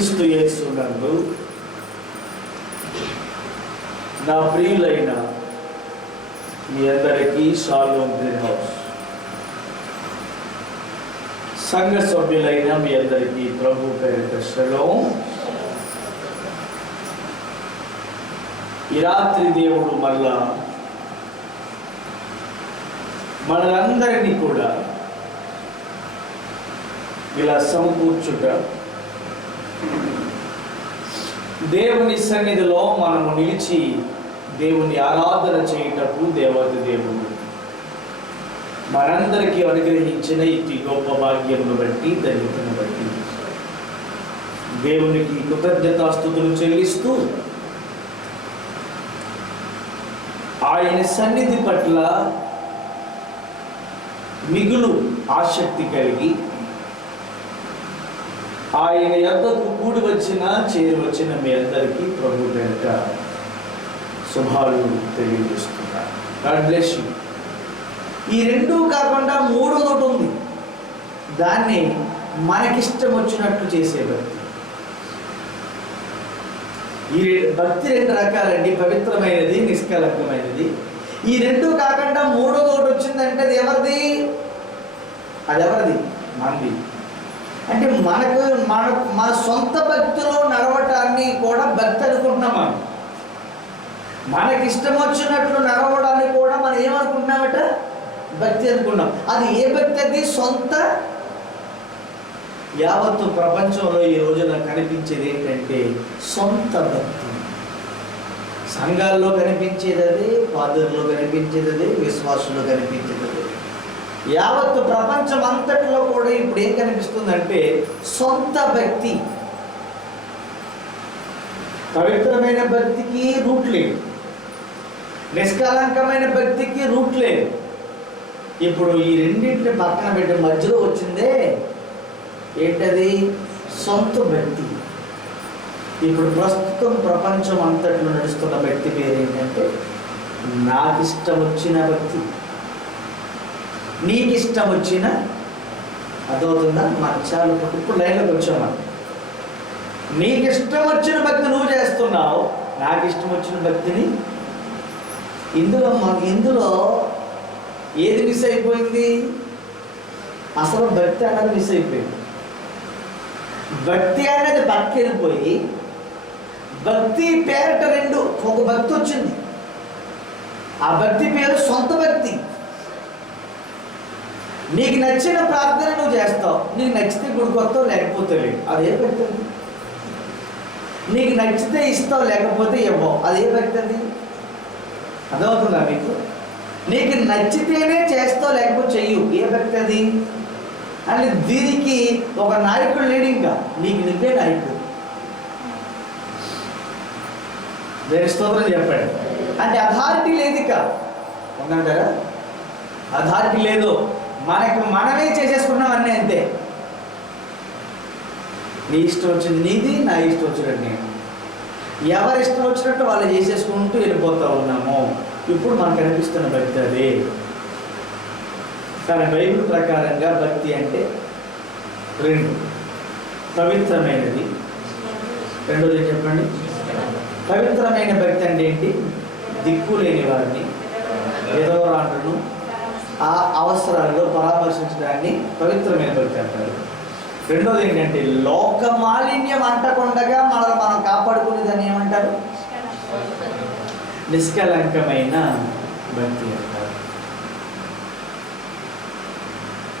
క్రీస్తు యేసునందు నా ప్రియులైన మీ అందరికీ షాలోమ్ గ్రీన్ హౌస్ సంఘ సభ్యులైన మీ అందరికీ ప్రభు పేరిట షలోమ్. ఈ రాత్రి దేవుడు మళ్ళా మనందరినీ కూడా ఇలా సమకూర్చుట, దేవుని సన్నిధిలో మనము నిలిచి దేవుని ఆరాధన చేయుటకు దేవాది దేవుడు మనందరికీ అనుగ్రహించిన ఇట్టి గొప్ప భాగ్యమును బట్టి, ధన్యతను బట్టి దేవునికి కృతజ్ఞతాస్తుతులు చెల్లిస్తూ ఆయన సన్నిధి పట్ల మిగులు ఆసక్తి కలిగి ఆయన యొద్దకు కూడి వచ్చిన చేరి వచ్చిన మీ అందరికీ ప్రభు పేరిట శుభాలు తెలియజేస్తున్నారు. God bless you. ఈ రెండూ కాకుండా మూడోది ఒకటి ఉంది, దాన్ని మనకిష్టం వచ్చినట్లు చేసే భక్తి. ఈ భక్తి రెండు రకాలండి, పవిత్రమైనది, నిష్కలంకమైనది. ఈ రెండు కాకుండా మూడోది ఒకటి వచ్చిందంటే అది ఎవరిది? అది ఎవరిది? మనది. అంటే మన సొంత భక్తిలో నడవటాన్ని కూడా భక్తి అనుకుంటున్నాం. మనకి ఇష్టం వచ్చినట్లు నడవడాన్ని కూడా మనం ఏమనుకుంటున్నామట? భక్తి అనుకున్నాం. అది ఏ భక్తి? అది సొంత. యావత్తు ప్రపంచంలో ఈ రోజున కనిపించేది ఏంటంటే సొంత భక్తి. సంఘాల్లో కనిపించేది అదే, పాదర్లో కనిపించేది అదే, విశ్వాసంలో కనిపించేది అదే. యావత్తు ప్రపంచం అంతటిలో కూడా ఇప్పుడు ఏం కనిపిస్తుందంటే సొంత భక్తి. పవిత్రమైన భక్తికి రూట్ లేదు, నిష్కలంకమైన భక్తికి రూట్ లేదు. ఇప్పుడు ఈ రెండింటిని పక్కన పెట్టి మధ్యలో వచ్చిందే ఏంటది? సొంత భక్తి. ఇప్పుడు ప్రస్తుతం ప్రపంచం అంతట్లో నడుస్తున్న భక్తి పేరు ఏంటంటే నాకు ఇష్టం వచ్చిన భక్తి, నీకు ఇష్టం వచ్చిన. అదవుతుందా? మనకు చాలా ఇప్పుడు లైన్లోకి వచ్చామా? నీకు ఇష్టం వచ్చిన భక్తి నువ్వు చేస్తున్నావు, నాకు ఇష్టం వచ్చిన భక్తిని. ఇందులో ఏది మిస్ అయిపోయింది? అసలు భక్తి అన్నది మిస్ అయిపోయింది. భక్తి అనేది పక్కకి వెళ్ళిపోయి భక్తి పేరట రెండు ఒక భక్తి వచ్చింది. ఆ భక్తి పేరు సొంత భక్తి. నీకు నచ్చిన ప్రార్థన నువ్వు చేస్తావు, నీకు నచ్చితే గుడికొస్తావు, లేకపోతే లేదు. అదే భక్తి. నీకు నచ్చితే ఇస్తావు, లేకపోతే ఇవ్వవు. అదే భక్తి. అదవుతుందా మీకు? నీకు నచ్చితేనే చేస్తావు, లేకపోతే చెయ్యు. ఏ భక్తి అది? అంటే దీనికి ఒక నాయకుడు లేడు, ఇంకా నీకు నువ్వే నాయకుడు. దేవుని స్తోత్రం చెప్పండి. అంటే అథారిటీ లేదు, ఇక ఉందంటారా? అథారిటీ లేదు. మనమే చేసేసుకున్నాం అన్నీ. అంతే. నీ ఇష్టం వచ్చింది నీది, నా ఇష్టం వచ్చినట్టు నేను. ఎవరి ఇష్టం వచ్చినట్టు వాళ్ళు చేసేసుకుంటూ వెళ్ళిపోతూ ఉన్నాము. ఇప్పుడు మనకు అనిపిస్తున్న భక్తి అదే. కానీ బైబిల్ ప్రకారంగా భక్తి అంటే రెండు: పవిత్రమైనది. రెండోది చెప్పండి. పవిత్రమైన భక్తి అంటే ఏంటి? దిక్కు లేని వారిని, విధవరాండ్రులను ఆ అవసరాల్లో పరామర్శించడాన్ని పవిత్రమైన భక్తి అంటారు. రెండోది ఏంటంటే లోక మాలిన్యం అంటకుండగా మనం కాపాడుకునేదాన్ని ఏమంటారు? నిష్కలంకమైన భక్తి అంటారు.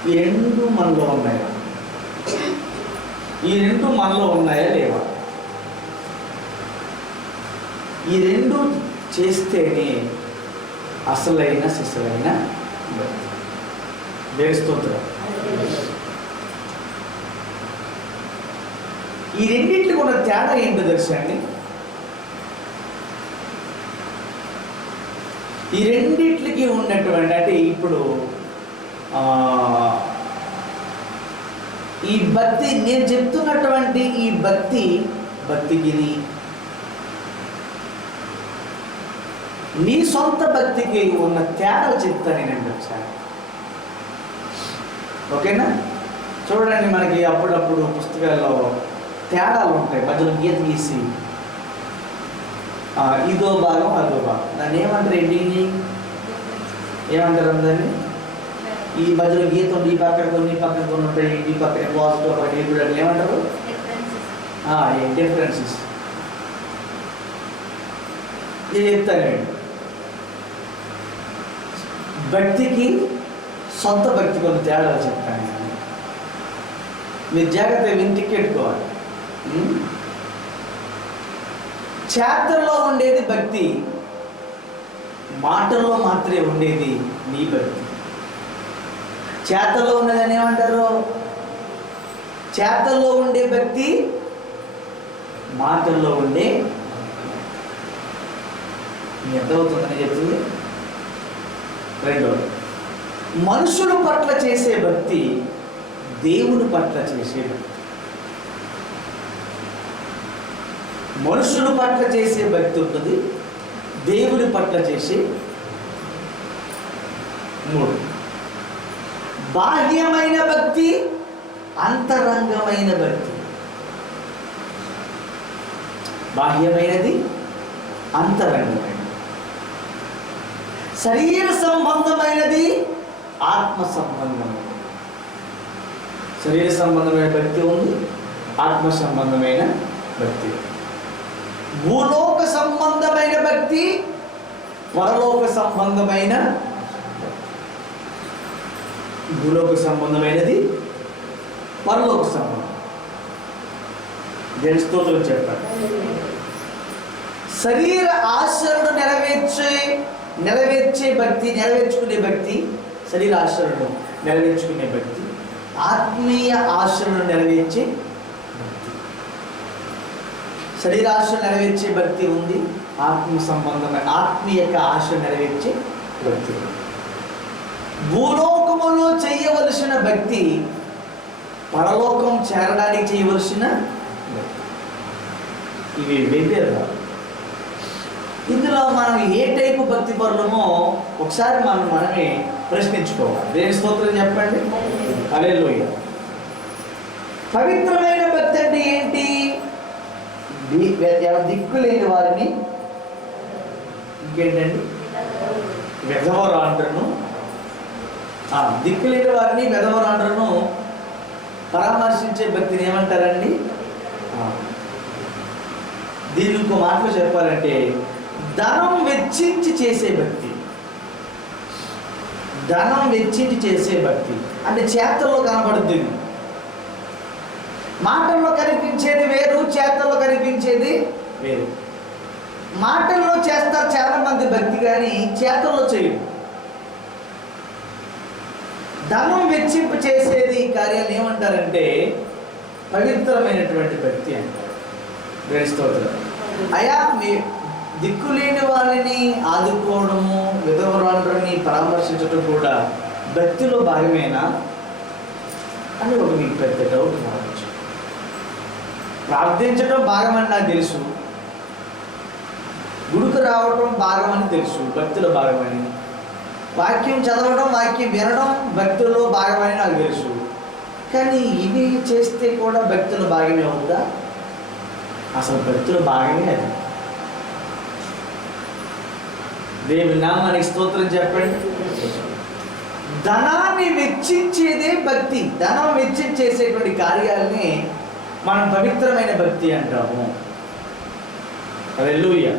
ఈ రెండు మనలో ఉన్నాయా? ఈ రెండు మనలో ఉన్నాయా లేవా? ఈ రెండు చేస్తేనే అసలైన సిసలైన భక్తి. దేవుని స్తోత్రం. ఈ రెండింటికి ఉన్న తేడా ఏంటో తెలుసండి? ఈ రెండిట్లకి ఉన్నటువంటి అంటే ఇప్పుడు ఈ భక్తి, నేను చెప్తున్నటువంటి ఈ భక్తికి నీ సొంత భక్తికి ఉన్న తేడా చెప్తా నేను ఒకసారి. ఓకేనా? చూడండి, మనకి అప్పుడప్పుడు పుస్తకాల్లో తేడాలు ఉంటాయి, మధ్యలో గీత గీసి ఇదో భాగం అదో భాగం. దాన్ని ఏమంటారు? ఎండింగ్ ఏమంటారు దాన్ని? ఈ మధ్యలో గీత ఉండి ఈ పక్కన కొన్ని పక్కన కొన్ని ఉంటాయి, ఈ పక్కన పాజిటివ్ ఒక నెగిటివ్ అట్లా ఏమంటారు? డిఫరెన్సెస్. నేను చెప్తానండి, భక్తికి సొంత భక్తి కొన్ని తేడాలు చెప్తాను. మీరు జాగ్రత్తగా వింటికి పెట్టుకోవాలి. చేతల్లో ఉండేది భక్తి, మాటల్లో మాత్రమే ఉండేది నీ భక్తి. చేతల్లో ఉన్నదని ఏమంటారు? చేతల్లో ఉండే భక్తి, మాటల్లో ఉండే. మీ అర్థమవుతుందని చెప్తుంది. రెండోది, మనుషుల పట్ల చేసే భక్తి, దేవుని పట్ల చేసే భక్తి. మనుషుల పట్ల చేసే భక్తి ఉంటుంది, దేవుని పట్ల చేసే. మూడు, బాహ్యమైన భక్తి, అంతరంగమైన భక్తి. బాహ్యమైనది, అంతరంగమైనది. శరీర సంబంధమైనది, ఆత్మ సంబంధమైనది. శరీర సంబంధమైన భక్తి ఉంది, ఆత్మ సంబంధమైన భక్తి. భూలోక సంబంధమైన భక్తి, పరలోక సంబంధమైన. భూలోక సంబంధమైనది, పరలోక సంబంధం. దేని స్తోత్రం చెప్పారు. శరీర ఆశలను నెరవేర్చే భక్తి, నెరవేర్చుకునే భక్తి. శరీర ఆశలను నెరవేర్చుకునే భక్తి, ఆత్మీయ ఆశలను నెరవేర్చే భక్తి. శరీర ఆశలు నెరవేర్చే భక్తి ఉంది, ఆత్మ సంబంధమైన ఆత్మీయ ఆశ నెరవేర్చే భక్తి. భూలోకములో చేయవలసిన భక్తి, పరలోకం చేరడానికి చేయవలసిన భక్తి. ఇవి వేరేగా. ఇందులో మనం ఏ టైపు భక్తి పరులమో ఒకసారి మనమే ప్రశ్నించుకోవాలి. దేని స్తోత్రం చెప్పండి. హల్లెలూయా. పవిత్రమైన భక్తి అంటే ఏంటి? దిక్కులేని వారిని, ఇంకేంటండి, వెధవరాండ్రను, దిక్కులేని వారిని వెధవరాండ్రను పరామర్శించే భక్తిని ఏమంటారండి? దీని ఇంకో మాటలో చెప్పాలంటే ధనం వెచ్చించి చేసే భక్తి. ధనం వెచ్చించి చేసే భక్తి అంటే చేతల్లో కనబడుద్ది. మాటల్లో కనిపించేది వేరు, చేతల్లో కనిపించేది వేరు. మాటల్లో చేస్తారు చాలా మంది భక్తి, కానీ చేతల్లో చేయరు. ధనం వెచ్చింపు చేసేది కార్యాలు ఏమంటారంటే పవిత్రమైనటువంటి భక్తి అంటారు. స్తోత్రం. అయా, మీ దిక్కులేని వారిని ఆదుకోవడము, విధవరాండ్రని పరామర్శించడం కూడా భక్తిలో భాగమేనా అని ఒక మీకు పెద్ద డౌట్ రావచ్చు. ప్రార్థించడం భాగమని నాకు తెలుసు, గుడికి రావడం భాగమని తెలుసు, భక్తిలో భాగమని. వాక్యం చదవడం, వాక్యం వినడం భక్తుల్లో భాగమని నాకు తెలుసు. కానీ ఇవి చేస్తే కూడా భక్తుల భాగమే అవుతుందా? అసలు భక్తుల భాగమే అది. దేవుని నామానికి స్తోత్రం చెప్పండి. ధనాన్ని వెచ్చించేదే భక్తి. ధనం వెచ్చించేసేటువంటి కార్యాలని మనం పవిత్రమైన భక్తి అంటాము. హల్లెలూయా.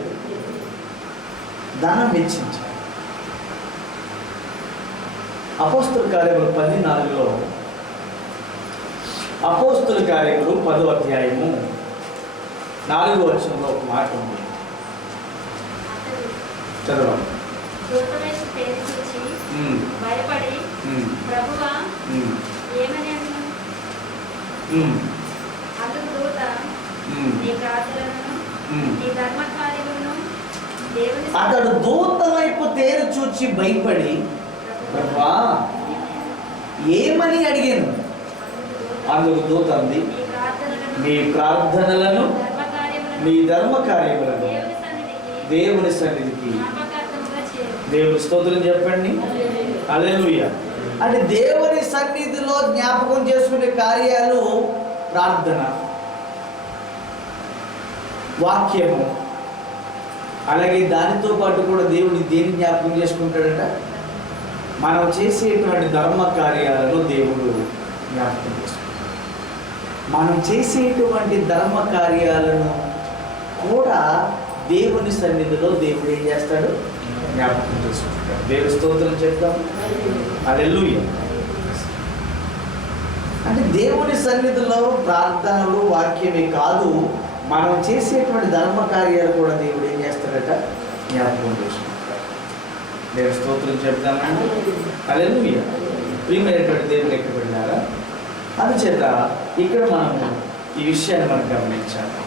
ధనం వెచ్చించాలి. అపోస్తుల కార్యములు 14లో, అపోస్తుల కార్యములు 10వ అధ్యాయము 4వ వచనంలో ఒక మాట ఉంది. చదవండి. భయపడి ప్రభువా ఏమని అందుకు దూత నీ ప్రార్థనలను నీ ధర్మ కార్యములను దేవుని. అతడు దూత వైపు తేరు చూచి భయపడి ప్రభువా ఏమని అడిగాను. అందుకు దూత అంది, నీ ప్రార్థనలను నీ ధర్మ కార్యములను దేవుని సన్నిధికి. దేవుని స్తోత్రం చెప్పండి. హల్లెలూయా. అంటే దేవుని సన్నిధిలో జ్ఞాపకం చేసుకునే కార్యాలు ప్రార్థన. వాక్యము, అలాగే దానితో పాటు కూడా దేవుని దేని జ్ఞాపకం చేసుకుంటాడట? మనం చేసేటువంటి ధర్మ కార్యాలను దేవుడు జ్ఞాపకం చేసుకుంటాడు. మనం చేసేటువంటి ధర్మ కార్యాలను కూడా దేవుని సన్నిధిలో దేవుడు ఏం చేస్తాడు? జ్ఞాపకం చేసుకుంటాడు. దేవుని స్తోత్రం చెప్తాం. హల్లెలూయా. అంటే దేవుని సన్నిధిలో ప్రార్థనలు వాక్యమే కాదు, మనం చేసేటువంటి ధర్మ కార్యాలు కూడా దేవుడు ఏం చేస్తాడట? జ్ఞాపకం చేసుకుంటాడు. దేవుని స్తోత్రం చెప్తామండి. హల్లెలూయా. ప్రియమైనటువంటి దేవుని ఎక్కడ వెళ్ళారా? అందుచేత ఇక్కడ మనము ఈ విషయాన్ని మనం గమనించాలి.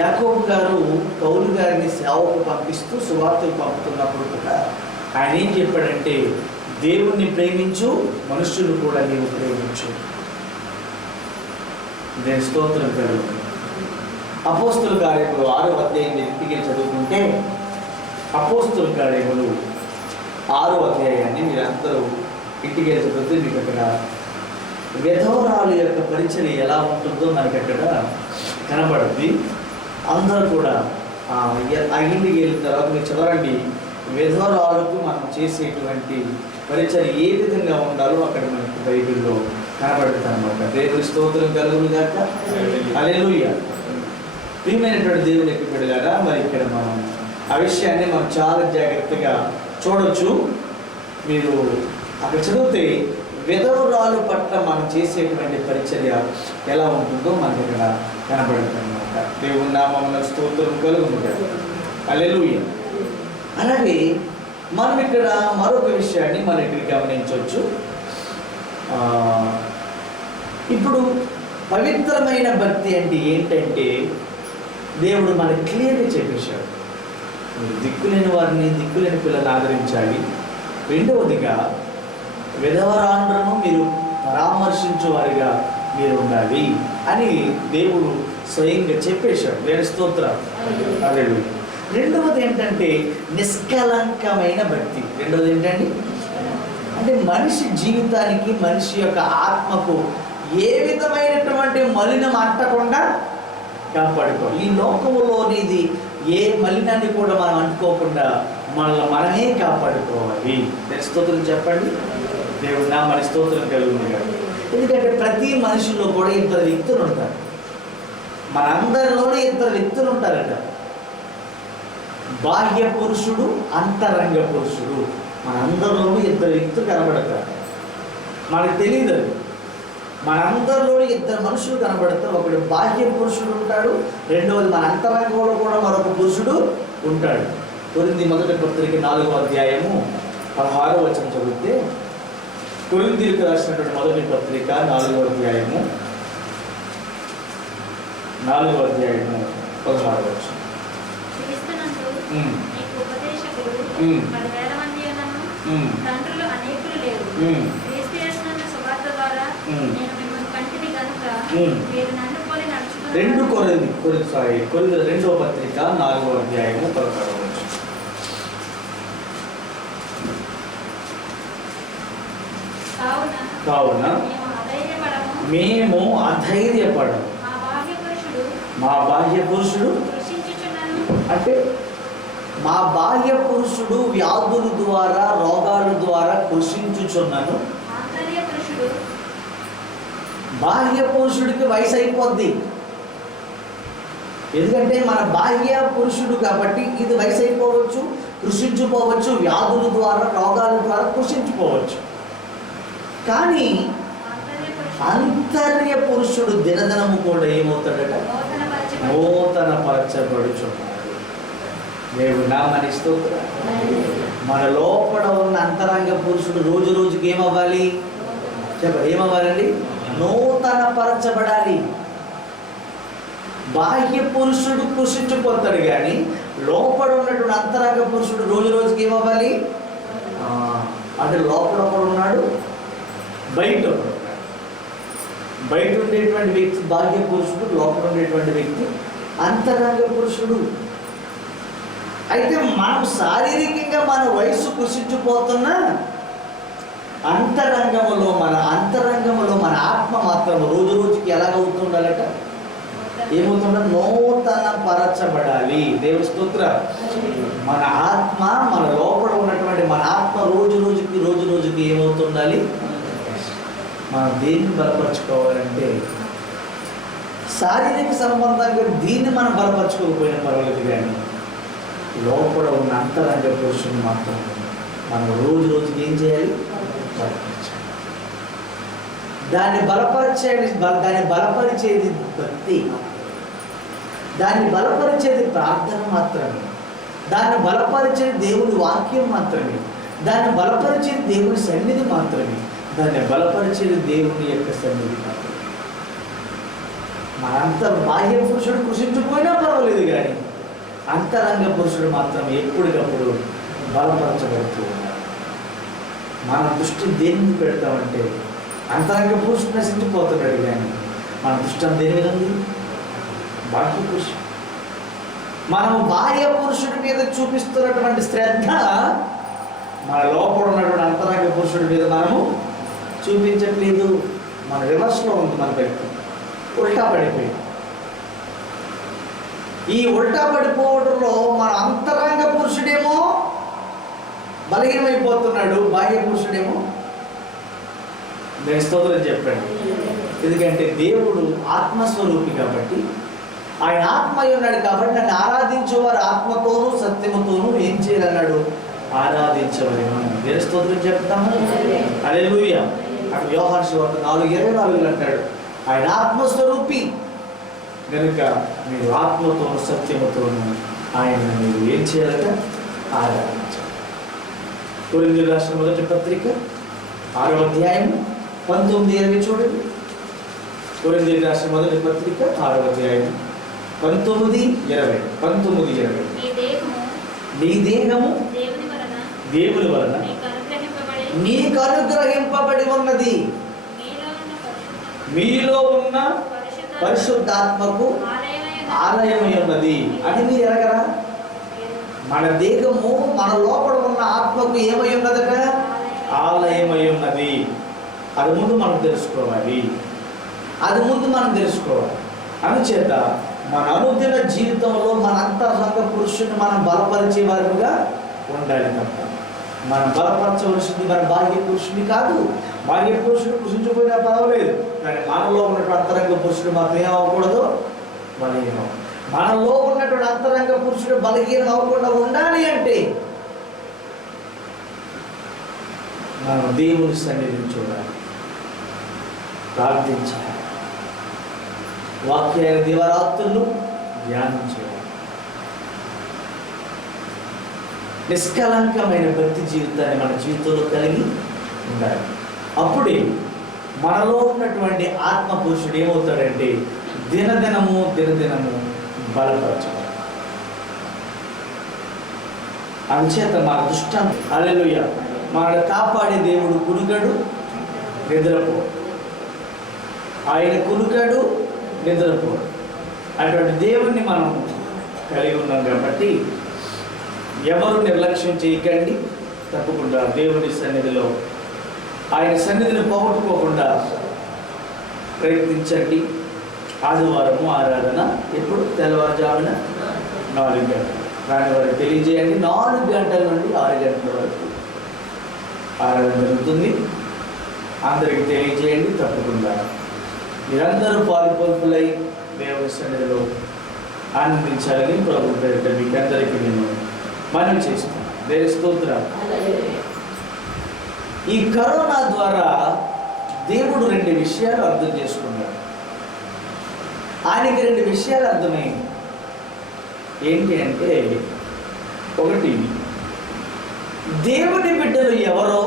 యాకోబు గారు పౌలు గారిని సేవకు పంపిస్తూ సువార్తలు పంపుతున్నప్పుడు కూడా ఆయన ఏం చెప్పాడంటే, దేవుణ్ణి ప్రేమించు, మనుషులు కూడా నీవు ప్రేమించు. దేని స్తోత్రం కలుగు. అపోస్తుల కార్యములు 6వ అధ్యాయం ఇంటికి చదువుకుంటే, అపోస్తుల కార్యములు 6వ అధ్యాయాన్ని మీరందరూ ఇంటికి చదివితే మీకు అక్కడ విధవరాలు యొక్క పరిచయం ఎలా ఉంటుందో మనకి అక్కడ కనబడుద్ది. అందరూ కూడా ఆ ఇంటికి వెళ్ళిన తర్వాత మీరు చదవండి, విధవరాలకు మనం చేసేటువంటి పరిచయం ఏ విధంగా ఉండాలో అక్కడ మనకి బైబిల్లో కనబడుతుంది అనమాట. దేవుని స్తోత్రం కలుగును గాక. హల్లెలూయా. ప్రియమైనటువంటి దేవుని యొక్క బిడ్డలారా, మరి ఇక్కడ మనం ఆ విషయాన్ని మనం చాలా జాగ్రత్తగా చూడొచ్చు. మీరు అక్కడ చదివితే విధవరాలు పట్ల మనం చేసేటువంటి పరిచర్య ఎలా ఉంటుందో మనకి ఇక్కడ కనబడుతుంది అనమాట. దేవుని నామమున స్తోత్రం కలుగును గాక. హల్లెలూయా. అలాగే మనం ఇక్కడ మరొక విషయాన్ని మనం ఇక్కడ గమనించవచ్చు. ఇప్పుడు పవిత్రమైన భక్తి అంటే ఏంటంటే, దేవుడు మనకి క్లియర్గా చెప్పేశాడు, మీరు దిక్కులేని వారిని, దిక్కులేని పిల్లల్ని ఆదరించాలి. రెండవదిగా విధవరాండ్రను మీరు పరామర్శించే వారిగా మీరు ఉండాలి అని దేవుడు స్వయంగా చెప్పేశాడు. దేవుని స్తోత్రం. హల్లెలూయా. రెండవది ఏంటంటే నిష్కలంకమైన భక్తి. రెండవది ఏంటండి అంటే మనిషి జీవితానికి, మనిషి యొక్క ఆత్మకు ఏ విధమైనటువంటి మలినం అంటకుండా కాపాడుకోవాలి. ఈ లోకములోనిది ఏ మలినాన్ని కూడా మనం అంటుకోకుండా మనల్ని మనమే కాపాడుకోవాలి. స్తోత్రం చెప్పండి. దేవుడు నా మన స్తోత్రం కలుగుతుంది కాదు. ఎందుకంటే ప్రతి మనిషిలో కూడా ఇద్దరు వ్యక్తులు ఉంటారు. మనందరిలోనే ఇద్దరు వ్యక్తులు ఉంటారట. బాహ్య పురుషుడు, అంతరంగ పురుషుడు. మనందరిలోనూ ఇద్దరు వ్యక్తులు కనబడతారు. మనకు తెలియదు. మనందరిలోనూ ఇద్దరు మనుషులు కనబడతారు. ఒకడు బాహ్య పురుషుడు ఉంటాడు, రెండవది మన అంతరంగంలో కూడా మరొక పురుషుడు ఉంటాడు. కొరింథీ మొదటి పత్రిక 4వ అధ్యాయము 16వ వచనం చదివితే, కొరింథీయులకు రాసినటువంటి మొదటి పత్రిక 4వ అధ్యాయము 16వ వచనం. నీకు ఉపదేశకులు 10,000 మంది ఉన్నను, తండ్రులు అనేకులు లేరు. క్రీస్తు యేసునందు సువార్త ద్వారా నేను మిమ్మల్ని కంటిని గనుక మీరు నన్ను పోలి నడుచుకున్నారు. 2వ పత్రిక 4వ అధ్యాయము 16వ వచనం. కావున మేము అధైర్యపడము. మా బాహ్య పురుషుడు అంటే మా బాహ్య పురుషుడు వ్యాధుల ద్వారా, రోగాల ద్వారా కృషించుచున్నాను. బాహ్య పురుషుడికి వయసు అయిపోద్ది. ఎందుకంటే మన బాహ్య పురుషుడు కాబట్టి ఇది వయసు అయిపోవచ్చు, కృషించుకోవచ్చు, వ్యాధుల ద్వారా, రోగాల ద్వారా కృషించుకోవచ్చు. కానీ అంతర్య పురుషుడు దినదినము కూడా ఏమవుతాడట? నూతన పరచబడుచున్నాడు. దేవుడు నామని స్తోత్రం. మన లోపల ఉన్న అంతరంగ పురుషుడు రోజు రోజుకి ఏమవ్వాలి? ఏమవ్వాలండి? నూతన పరచబడాలి. బాహ్య పురుషుడు కృషించిపోతాడు, కానీ లోపల ఉన్నటువంటి అంతరంగ పురుషుడు రోజు రోజుకి ఏమవ్వాలి? అంటే లోపల ఒకడు ఉన్నాడు, బయట ఒకడు. బయట ఉండేటువంటి వ్యక్తి బాహ్య పురుషుడు, లోపల ఉండేటువంటి వ్యక్తి అంతరంగ పురుషుడు. అయితే మనం శారీరకంగా మన వయసు కృషించిపోతున్నా అంతరంగములో మన ఆత్మ మాత్రం రోజు రోజుకి ఎలాగవుతుండాలట? ఏమవుతుందో నూతన పరచబడాలి. దేవుని స్తోత్రం. మన ఆత్మ, మన లోపల ఉన్నటువంటి మన ఆత్మ రోజు రోజుకి ఏమవుతుండాలి? మనం దేన్ని బలపరచుకోవాలంటే శారీరక సంబంధంగా దీన్ని మనం బలపరచుకోకపోయినా పర్వాలేదు, కానీ లోపల ఉన్న అంతరంగ పురుషుని మాత్రం మనం రోజుకి ఏం చేయాలి? బలపరచాలి. దాన్ని బలపరిచేది భక్తి, దాన్ని బలపరిచేది ప్రార్థన మాత్రమే, దాన్ని బలపరిచేది దేవుని వాక్యం మాత్రమే, దాన్ని బలపరిచేది దేవుని సన్నిధి మాత్రమే, దాన్ని బలపరిచేది దేవుని యొక్క సన్నిధి మాత్రమే. మనంత బాహ్య పురుషుడు కృషించిపోయినా పర్వాలేదు, కానీ అంతరంగ పురుషుడు మాత్రం ఎప్పటికప్పుడు బలపరచబడుతూ ఉన్నాడు. మన దృష్టి దేన్ని పెడతామంటే అంతరంగ పురుషుడు నశించిపోతున్నాడు, కానీ మన దృష్టి దేని మీద ఉంది? బాహ్య పురుషుడు. మనం బాహ్య పురుషుడి మీద చూపిస్తున్నటువంటి శ్రద్ధ మన లోపల ఉన్నటువంటి అంతరంగ పురుషుడి మీద మనము చూపించట్లేదు. మన రివర్స్లో ఉంది. మన వ్యక్తి ఉల్టా పడిపోయి, ఈ ఉల్టా పడిపోవడంలో మన అంతరంగ పురుషుడేమో బలహీనమైపోతున్నాడు, బాహ్య పురుషుడేమో స్తోత్రం చెప్పండి. ఎందుకంటే దేవుడు ఆత్మస్వరూపి కాబట్టి, ఆయన ఆత్మ ఉన్నాడు కాబట్టి నన్ను ఆరాధించేవారు ఆత్మతోనూ సత్యముతోనూ ఏం చేయాలన్నాడు? ఆరాధించవలెను. స్తోత్రం చెప్తాము. హల్లెలూయా. అక్కడ యోహాను సువార్త 4:24 అంటాడు, ఆయన ఆత్మస్వరూపి కనుక మీరు ఆత్మతోనూ సత్యముతోనూ ఆయన మీరు ఏం చేయాలట? ఆరాధించాలి. కొరింథీయులకు రాసిన మొదటి పత్రిక 6వ అధ్యాయం 19-20 చూడండి. కొరింథీయులకు రాసిన మొదటి పత్రిక 6వ అధ్యాయం 19-20. నీ దేహము దేవుని వలన నీకు అనుగ్రహింపబడి ఉన్నది, మీలో ఉన్న పరిశుద్ధాత్మకు ఆలయమై ఉన్నది అని మీరు ఎరగరా? మన దేహము మన లోపల ఉన్న ఆత్మకు ఏమై ఉన్నదట? ఆలయమై ఉన్నది. అది ముందు మనం తెలుసుకోవాలి. అందుచేత మన అనుదిన జీవితంలో మన అంతరంగ పురుషుని మనం బలపరిచే వారుగా ఉండాలి తప్ప మనం బలపరచవలసింది మన బాహ్య పురుషుని కాదు. బాహ్య పురుషుడు కృషించిపోయినా పర్వాలేదు, కానీ మనలో ఉన్నటువంటి అంతరంగ పురుషుడు మాత్రం ఏమవ్వకూడదు? బలహీనం. మనలో ఉన్నటువంటి అంతరంగ పురుషుడు బలహీనం అవ్వకుండా ఉండాలి అంటే మనం దేవుని సన్నిధిని చూడాలి, ప్రార్థించాలి, వాక్యాల దివారాత్రులు ధ్యానం చేయాలి. నిష్కలంకమైన భక్తి జీవితాన్ని మన జీవితంలో కలిగి ఉండాలి. అప్పుడే మనలో ఉన్నటువంటి ఆత్మ పురుషుడు ఏమవుతాడంటే దినదినము బలపరచాలి. అందుచేత మన దృష్టాంతం హల్లెలూయా, మనల్ని కాపాడే దేవుడు కునుకడు నిద్రపోడు. ఆయన కునుకడు నిద్రపోడు. అటువంటి దేవుణ్ణి మనం కలిగి ఉన్నాం కాబట్టి ఎవరు నిర్లక్ష్యం చేయకండి. తప్పకుండా దేవుని సన్నిధిలో ఆయన సన్నిధిని పోగొట్టుకోకుండా ప్రయత్నించండి. ఆదివారము ఆరాధన ఎప్పుడు? తెల్లవారుజామున 4 గంటలు. రాని వారికి తెలియజేయండి. 4 గంటల నుండి 6 గంటల వరకు ఆరాధన జరుగుతుంది. అందరికి తెలియజేయండి. తప్పకుండా మీరందరూ పాలుపొల్పులై దేవుని సన్నిధిలో ఆనందించాలని ప్రభు పేరిట మీకు అందరికీ నేను మనవి చేస్తున్నాను. దేవుని స్తోత్రం. ఈ కరోనా ద్వారా దేవుడు 2 విషయాలు అర్థం చేసుకున్నాడు. ఆయనకి 2 విషయాలు అర్థమైంది. ఏంటి అంటే, ఒకటి, దేవుని బిడ్డలు ఎవరో,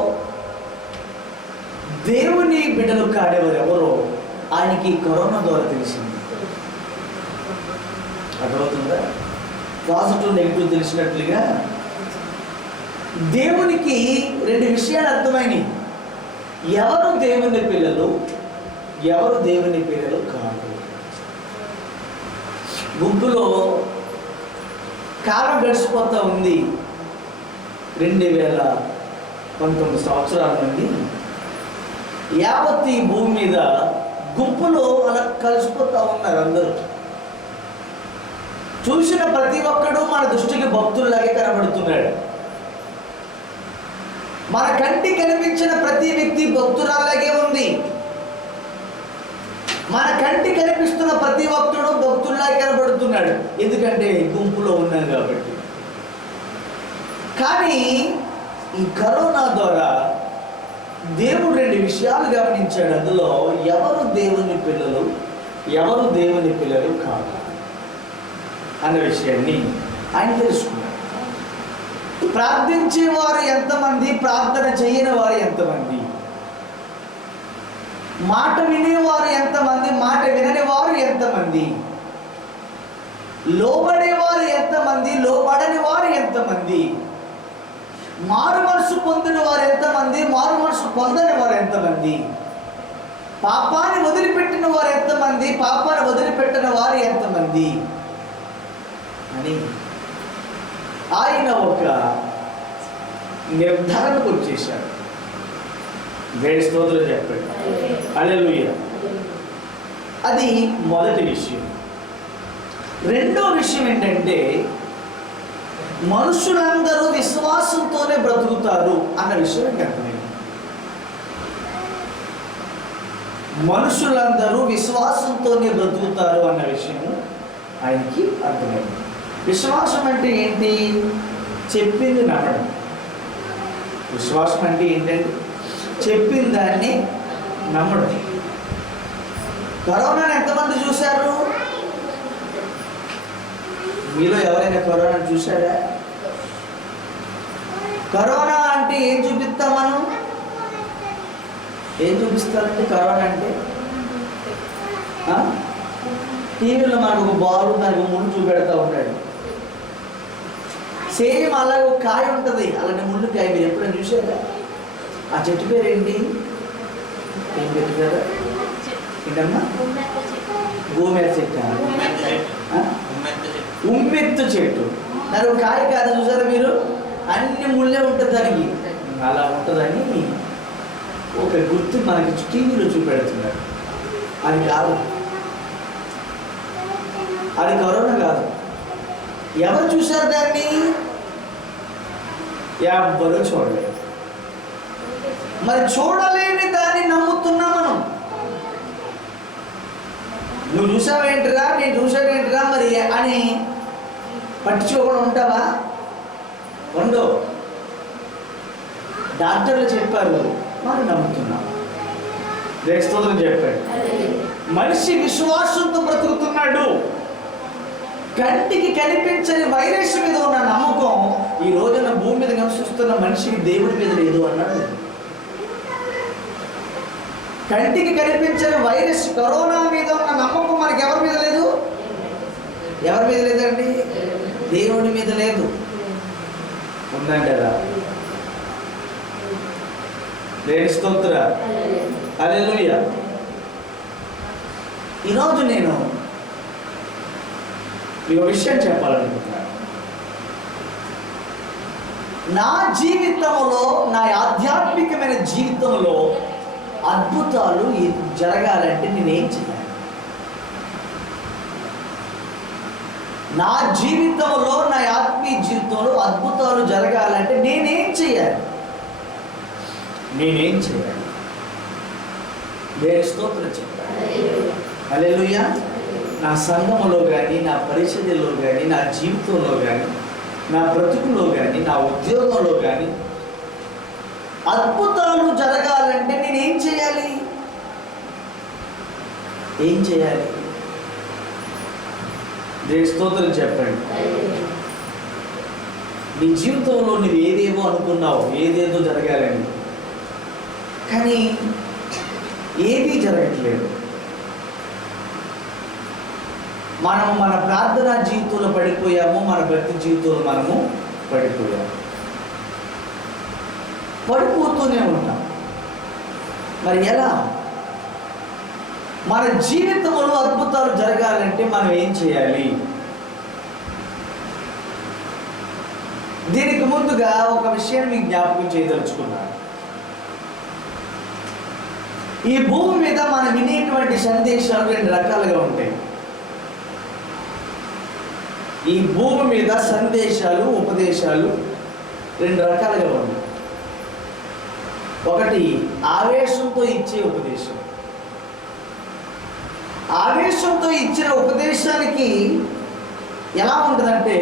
దేవుని బిడ్డలు కాడేవారు ఎవరో ఆయనకి కరోనా ద్వారా తెలిసింది. అర్థమవుతుందా? పాజిటివ్ నెగిటివ్ తెలిసినట్లుగా దేవునికి 2 విషయాలు అర్థమైనవి. ఎవరు దేవుని పిల్లలు, ఎవరు దేవుని పిల్లలు కాదు. గుంపులో కాలం గడిచిపోతూ ఉంది. 2019 సంవత్సరాల నుండి యావత్ ఈ భూమి మీద గుంపులో అలా కలిసిపోతూ ఉన్నారు అందరూ. చూసిన ప్రతి ఒక్కడు మన దృష్టికి భక్తుల్లాగే కనబడుతున్నాడు. మన కంటికి కనిపించిన ప్రతి వ్యక్తి భక్తురాలాగే ఉంది. మన కంటికి కనిపిస్తున్న ప్రతి భక్తుడు భక్తుల్లాగే కనబడుతున్నాడు, ఎందుకంటే గుంపులో ఉన్నాం కాబట్టి. కానీ ఈ కరోనా ద్వారా దేవుడు 2 విషయాలు గమనించాడు. అందులో ఎవరు దేవుని పిల్లలు, ఎవరు దేవుని పిల్లలు కాదు అన్న విషయాన్ని ఆయన తెలుసుకున్నాడు. ప్రార్థించేవారు ఎంతమంది, ప్రార్థన చేయని వారు ఎంతమంది, మాట వినేవారు ఎంతమంది, మాట వినని వారు ఎంతమంది, లోబడేవారు ఎంతమంది, లోబడని వారు ఎంతమంది, మారు మనసు పొందిన వారు ఎంతమంది, మారు మనసు పొందని వారు ఎంతమంది, పాపాన్ని వదిలిపెట్టిన వారు ఎంతమంది, పాపాన్ని వదిలిపెట్టిన వారు ఎంతమంది అని ఆయన ఒక నిర్ధారణకు వచ్చేశాడు. దేవుని స్తోత్రం చెప్పండి. హల్లెలూయా. అది మొదటి విషయం. రెండో విషయం ఏంటంటే మనుషులందరూ విశ్వాసంతోనే బ్రతుకుతారు అన్న విషయం అర్థమైంది. మనుషులందరూ విశ్వాసంతోనే బ్రతుకుతారు అన్న విషయం ఆయనకి అర్థమైంది. విశ్వాసం అంటే ఏంటి? చెప్పింది నమ్మడం. విశ్వాసం అంటే ఏంటంటే చెప్పిన దాన్ని నమ్మడం. కరోనాను ఎంతమంది చూశారు? మీలో ఎవరైనా కరోనాను చూశారా? కరోనా అంటే ఏం చూపిస్తాం మనం? ఏం చూపిస్తారంటే కరోనా అంటే టీవీలో మనకు ఒక బాల్ దానికి ముళ్ళు చూపెడతా ఉంటాడు. సేమ్ అలాగే ఒక కాయ ఉంటుంది, అలాంటి ముళ్ళు కాయ. మీరు ఎప్పుడైనా చూసారా? ఆ చెట్టు పేరు ఏంటి? ఏం పెట్టారా? ఏంటమ్మా? గోమేర చెట్టు, ఉమ్మెత్తు చెట్టు. దాని ఒక కాయ కాదు, చూసారా మీరు? అన్ని ముళ్ళే ఉంటుంది దానికి. అలా ఉంటుందని ఒక గుర్తు మనకి టీవీలో చూపెడుతున్నారు. అది కాదు, అది కరోనా కాదు. ఎవరు చూశారు దాన్ని? ఎవ్వరూ చూడలేదు. మరి చూడలేని దాన్ని నమ్ముతున్నాం మనం. నువ్వు చూసావేంటిరా, నేను చూసావేంటిరా మరి అని పట్టించుకోకుండా ఉంటావా? ఉండవు. డాక్టర్లు చెప్పారు, మనం నమ్ముతున్నాం. స్తోత్రం చెప్పాడు. మనిషి విశ్వాసంతో బ్రతుకుతున్నాడు. కంటికి కనిపించని వైరస్ మీద ఉన్న నమ్మకం ఈ రోజున భూమి మీద నివసిస్తున్న మనిషికి దేవుడి మీద లేదు అన్నాడు. కంటికి కనిపించని వైరస్ కరోనా మీద ఉన్న నమ్మకం మనకి ఎవరి మీద లేదు? ఎవరి మీద లేదండి? దేవుడి మీద లేదు. ఉందండి అలా. దేవుని స్తోత్రం. హల్లెలూయా. ఈరోజు నేను మీకు విషయం చెప్పాలనుకుంటున్నాను. నా జీవితంలో, నా ఆధ్యాత్మికమైన జీవితంలో అద్భుతాలు జరగాలంటే నేనేం చేయాలి? నా జీవితంలో, నా ఆత్మీయ జీవితంలో అద్భుతాలు జరగాలంటే నేనేం చేయాలి? నేనేం చేయాలి? దేవుని స్తోత్రం చెప్పాలి. హల్లెలూయా. నా సంఘములో కానీ, నా పరిచర్యలో కానీ, నా జీవితంలో కానీ, నా బ్రతుకులో కానీ, నా ఉద్యోగంలో కానీ అద్భుతాలు జరగాలంటే నేనేం చేయాలి? ఏం చేయాలి? దేవుని స్తోత్రం చెప్పండి. నీ జీవితంలో నువ్వు ఏదేవో అనుకున్నావు, ఏదేదో జరగాలని, కానీ ఏదీ జరగట్లేదు. మనం మన ప్రార్థనా జీవితంలో పడిపోయాము, మన భక్తి జీవితంలో మనము పడిపోయాము. పడిపోతూనే ఉంటాం. మరి ఎలా? మన జీవితంలో అద్భుతాలు జరగాలంటే మనం ఏం చేయాలి? దీనికి ముందుగా ఒక విషయాన్ని మీకు జ్ఞాపకం చేయదలుచుకున్నాను. ఈ భూమి మీద మనం వినేటువంటి సందేశాలు 2 రకాలుగా ఉంటాయి. ఈ భూమి మీద సందేశాలు, ఉపదేశాలు రెండు రకాలుగా ఉన్నాయి. ఒకటి ఆవేశంతో ఇచ్చే ఉపదేశం. ఆవేశంతో ఇచ్చిన ఉపదేశానికి ఎలా ఉంటుందంటే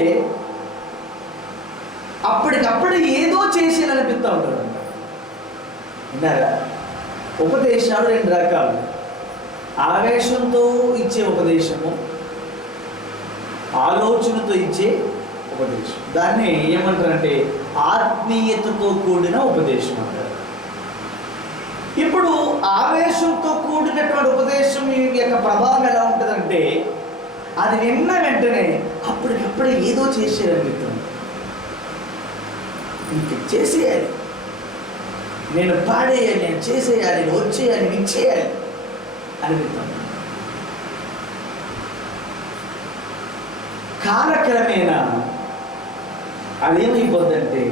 అప్పటికప్పుడు ఏదో చేసి అనిపిస్తూ ఉంటాడంట. విన్నారా? ఉపదేశాలు రెండు రకాలు. ఆవేశంతో ఇచ్చే ఉపదేశము, ఆలోచనతో ఇచ్చే ఉపదేశం. దాన్ని ఏమంటారంటే ఆత్మీయతతో కూడిన ఉపదేశం అంటారు. ఇప్పుడు ఆవేశంతో కూడినటువంటి ఉపదేశం యొక్క ప్రభావం ఎలా ఉంటుందంటే అది విన్న వెంటనే అప్పటికప్పుడే ఏదో చేసేయాలనిపిస్తుంది. ఇంక చేసేయాలి, నేను పాడేయాలి, నేను చేసేయాలి, నేను వచ్చేయాలి, నేను చేయాలి అనిపిస్తుంది. కాలక్రమేణా అదేమైపోద్దంటే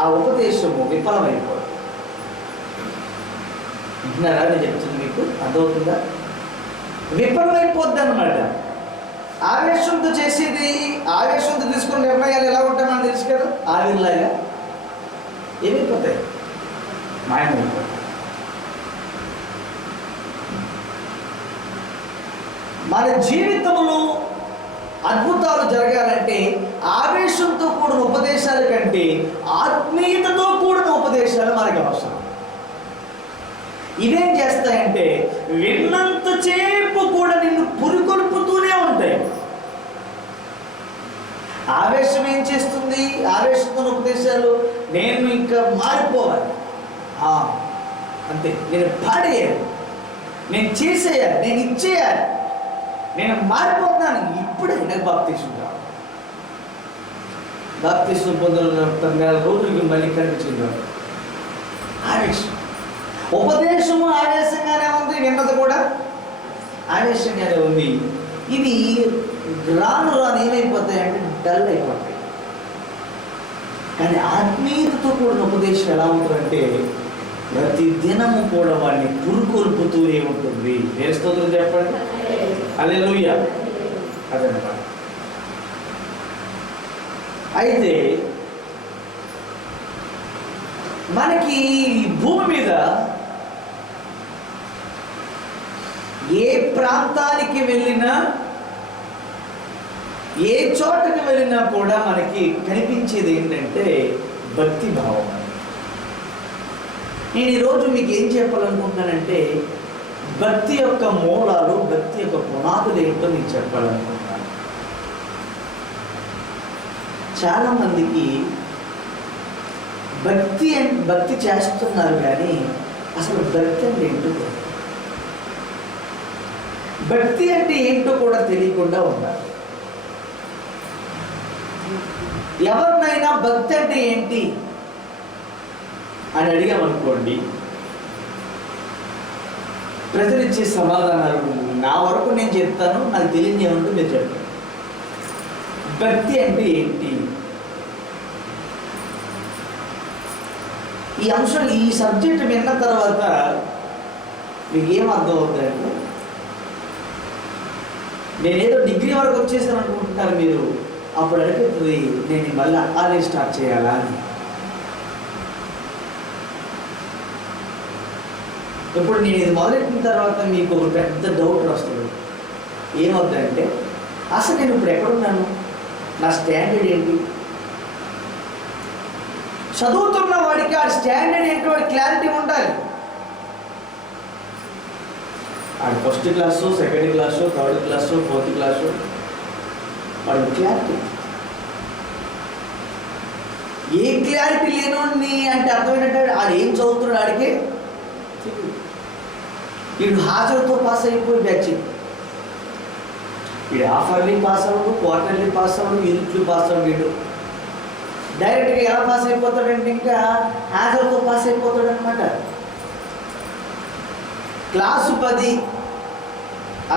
ఆ ఉపదేశము విఫలమైపోతుంది. వింటున్నారా? నేను చెప్తుంది మీకు అర్థమవుతుందా? విఫలమైపోద్ది అన్నమాట. ఆవేశంతో చేసేది, ఆవేశంతో తీసుకున్న నిర్ణయాలు ఎలా ఉంటాయి మనకు తెలుసు కదా. ఆవిరిలాగా ఏమైపోతాయి? మాయమైపోతాయి. మన జీవితంలో అద్భుతాలు జరగాలంటే ఆవేశంతో కూడిన ఉపదేశాల కంటే ఆత్మీయతతో కూడిన ఉపదేశాలు మనకు అవసరం. ఇవేం చేస్తాయంటే విన్నంతసేపు కూడా నిన్ను పురికొల్పుతూనే ఉంటాయి. ఆవేశం ఏం చేస్తుంది? ఆవేశంతో ఉపదేశాలు నేను ఇంకా మారిపోవాలి, అంతే, నేను పాడేయాలి, నేను చేసేయాలి, నేను ఇచ్చేయాలి, నేను మారిపోతున్నాను, ఇప్పుడే నాకు బాప్తీసం కావాలి. బాప్తీసం పొందిన రోజులకి మళ్ళీ కనిపించింది ఆవేశం. ఉపదేశము ఆవేశంగానే ఉంది, విన్నది కూడా ఆవేశంగానే ఉంది. ఇవి రాను రాను ఏమైపోతాయంటే డల్ అయిపోతాయి. కానీ ఆత్మీయతతో కూడిన ఉపదేశం ఎలా ఉంటుందంటే ప్రతి దినము కూడా వాడిని పురుకొల్పుతూనే ఉంటుంది. నేను స్తోత్రం చెప్పండి, హల్లెలూయా. అదనమాట. అయితే మనకి భూమి మీద ఏ ప్రాంతానికి వెళ్ళినా, ఏ చోటకి వెళ్ళినా కూడా మనకి కనిపించేది ఏంటంటే భక్తి భావం. నేను ఈరోజు మీకు ఏం చెప్పాలనుకుంటున్నానంటే భక్తి యొక్క మూలాలు, భక్తి యొక్క పునాదులు ఏంటో మీకు చెప్పాలనుకుంటున్నాను. చాలామందికి భక్తి చేస్తున్నారు కానీ అసలు భక్తి అంటే ఏంటో, భక్తి అంటే ఏంటో కూడా తెలియకుండా ఉన్నారు. ఎవరినైనా భక్తి అంటే ఏంటి అని అడిగామనుకోండి, ప్రజలు ఇచ్చే సమాధానాలు నా వరకు నేను చెప్తాను, నాకు తెలియని ఏమంటూ మీరు చెప్పండి. భక్తి అంటే ఏంటి? ఈ అంశం, ఈ సబ్జెక్ట్ విన్న తర్వాత మీకు ఏం అర్థం అవుతుందంటే నేనేదో డిగ్రీ వరకు వచ్చేసాను అనుకుంటున్నారు మీరు. అప్పుడు అనిపిస్తుంది నేను మళ్ళీ అలానే స్టార్ట్ చేయాలా అని. ఇప్పుడు నేను ఇది మొదలెట్టిన తర్వాత మీకు ఒక పెద్ద డౌట్ వస్తుంది. ఏమవుతుందంటే అసలు నేను ఇప్పుడు ఎక్కడున్నాను, నా స్టాండర్డ్ ఏంటి? చదువుతున్న వాడికి ఆ స్టాండర్డ్ ఏంటో వాడి క్లారిటీ ఉండాలి. వాడు first class, second class, third class, fourth class, వాడి క్లారిటీ. ఏ క్లారిటీ లేనోడిని అంటే అర్థం ఏంటంటే ఆడు ఏం చదువుతున్నాడు ఆడికి వీడు హాజరుతో పాస్ అయిపోయి బ్యాచ్. వీడు హాఫ్ అవర్లీ పాస్ అవ్వడు, క్వార్టర్లీ పాస్ అవ్వడు, యూనిట్లీ పాస్ అవ్వడు. వీడు డైరెక్ట్గా ఎలా పాస్ అయిపోతాడంటే ఇంకా హాజరుతో పాస్ అయిపోతాడు అనమాట. క్లాసు 10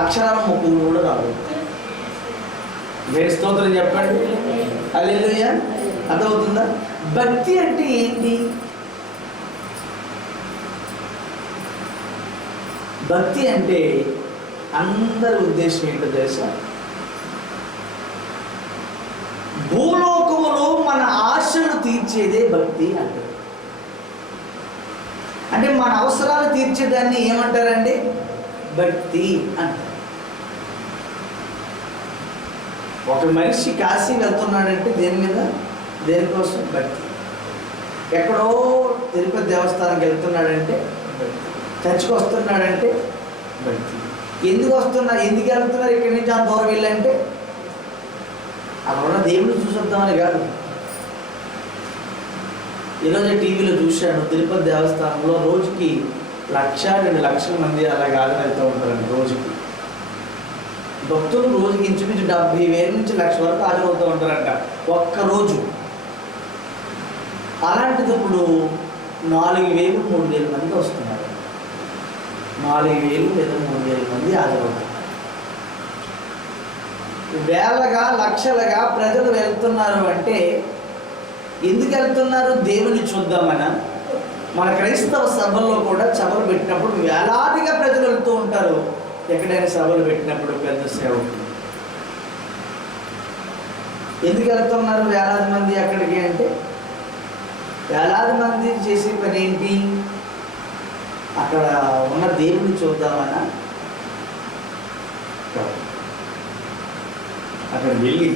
అక్షరాలు 30 కూడా రాదు. వేరే స్తోత్రం చెప్పండి, హల్లెలూయా. అర్థమవుతుందా? భక్తి అంటే ఏంటి? భక్తి అంటే అందరి ఉద్దేశం ఏంటో తెలుసా? తీర్చేదే భక్తి అంటారు. అంటే మన అవసరాలు తీర్చేదాన్ని ఏమంటారండి? భక్తి అంటారు. ఒక మనిషి కాశీ వెళ్తున్నాడంటే దేని మీద? దేనికోసం? భక్తి. ఎక్కడో తిరుపతి దేవస్థానానికి వెళ్తున్నాడంటే భక్తి. చర్చికి వస్తున్నాడంటే భక్తి. ఎందుకు వెళ్తున్నారు ఇక్కడి నుంచి అంత దూరం వెళ్ళంటే అక్కడ ఉన్న దేవుడిని చూసొద్దామని కాదు. ఈరోజు టీవీలో చూశాను, తిరుపతి దేవస్థానంలో రోజుకి 1,00,000-2,00,000 మంది అలాగే ఆదరణ వెళ్తూ ఉంటారండి. రోజుకి భక్తులు రోజుకి ఇంచుమించు 70,000 నుంచి 1,00,000 వరకు హాజరవుతూ ఉంటారంట ఒక్కరోజు. అలాంటిది ఇప్పుడు 4,000-3,000 మంది వస్తున్నారు. 4,000 లేదా 3,000 మంది హాజరవుతున్నారు. వేలగా లక్షలుగా ప్రజలు వెళ్తున్నారు అంటే ఎందుకు వెళ్తున్నారు? దేవుని చూద్దామనా? మన క్రైస్తవ సభల్లో కూడా సభలు పెట్టినప్పుడు వేలాదిగా ప్రజలు వెళ్తూ ఉంటారు. ఎక్కడైనా సభలు పెట్టినప్పుడు పెద్ద సేవకులు ఎందుకు వెళ్తున్నారు వేలాది మంది అక్కడికి అంటే? వేలాది మంది చేసే పని ఏంటి? అక్కడ ఉన్న దేవుని చూద్దామనా? అక్కడ వెళ్ళి